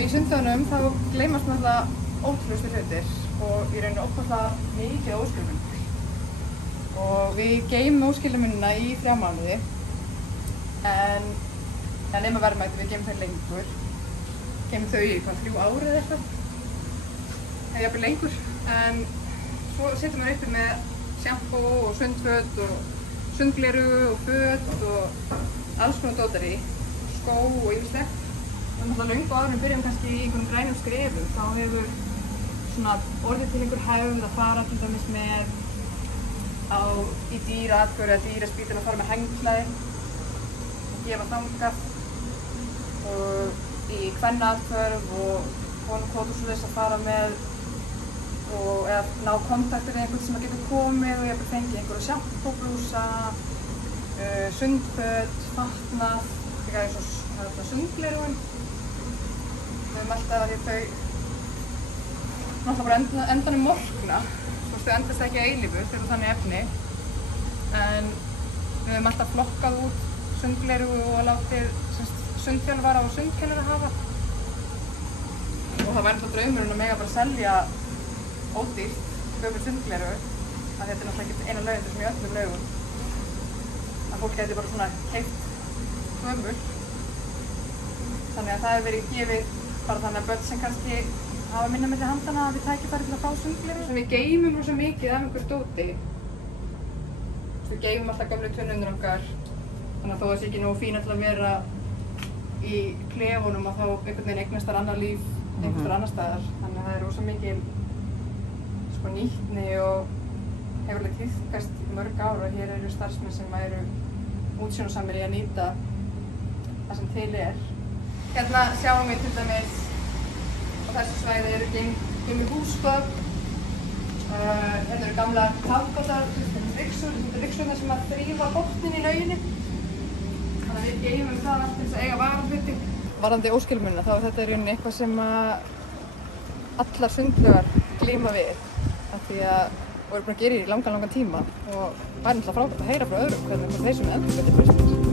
í sundlaugunum þá gleymast náttúrulega ótrúlegustu hlutir og í rauninni ótrúlega mikið óskilmunir. Og við geymum óskilmunina í 3 mánuði en nema verðmæti við geymum þau lengur. Geymum þau í 3 ár eða eitthvað, eða jafnvel lengur. En svo setjum við uppi með sjampó og sundföt og sundglerugu og föt og alls konar dótar í, skó og ýmislegt. Og náttúrulega löngu áður en við byrjum kannski í einhverjum grænum skrefum, þá hefur svona orðið til einhver hefð að fara til dæmis með í dýraatför eða dýraspítun að fara með henglaði og gefa þangað og í kvennaatförf og konukvót og svoleiðis að fara með eða ná kontakti við einhvern sem getur komið og jafnvel fengið einhverja sjampóblúsa, sundföt, fatnað, líka eins og sundgleraugun. Við höfum alltaf að þau náttúrulega bara endanum morkna, þau endast ekki að eilífu þegar þannig efni, en við höfum alltaf flokkað út sundgleraugu og látið sundþjálfara og sundkennara hafa. Og það væri alltaf draumurinn að mega bara selja ódýrt gömul sundgleraugu, að þetta er náttúrulega ekki eina laugundur sem í öllum laugum, að fólk geti bara svona keypt gömul. Þannig að það hefur verið gefið bara þannig að börn sem kannski hafa minna milli handana að við tækifæri til að fá sundgleraugu. Við geymum rosa mikið af einhverju dóti. Við geymum alltaf gömlu tunnurnar okkar, þannig að þó að það sé ekki nógu fína til að vera í klefunum og þá einhvern veginn eignast þar annar líf einhvers annar staðar. Þannig að það er rosa mikil nýtni og hefur alveg tíðkast í mörg ár og hér eru starfsmenn sem eru útsjónarsamir í að nýta það sem til er. Hérna sjáum við til dæmis á þessu svæði eru gömul húsgögn. Hérna eru gamlar kafbátar, ryksunar sem að þrífa botninn í lauginni. Þannig að við geymum það allt til þess að eiga varahluti. Varðandi óskilmunina þá er þetta í rauninni eitthvað sem allar sundlaugar glíma við. Af því að við erum búin að gera í langan tíma og væri náttúrulega frábært að heyra frá öðrum hvernig þeir sem endur getur breyst.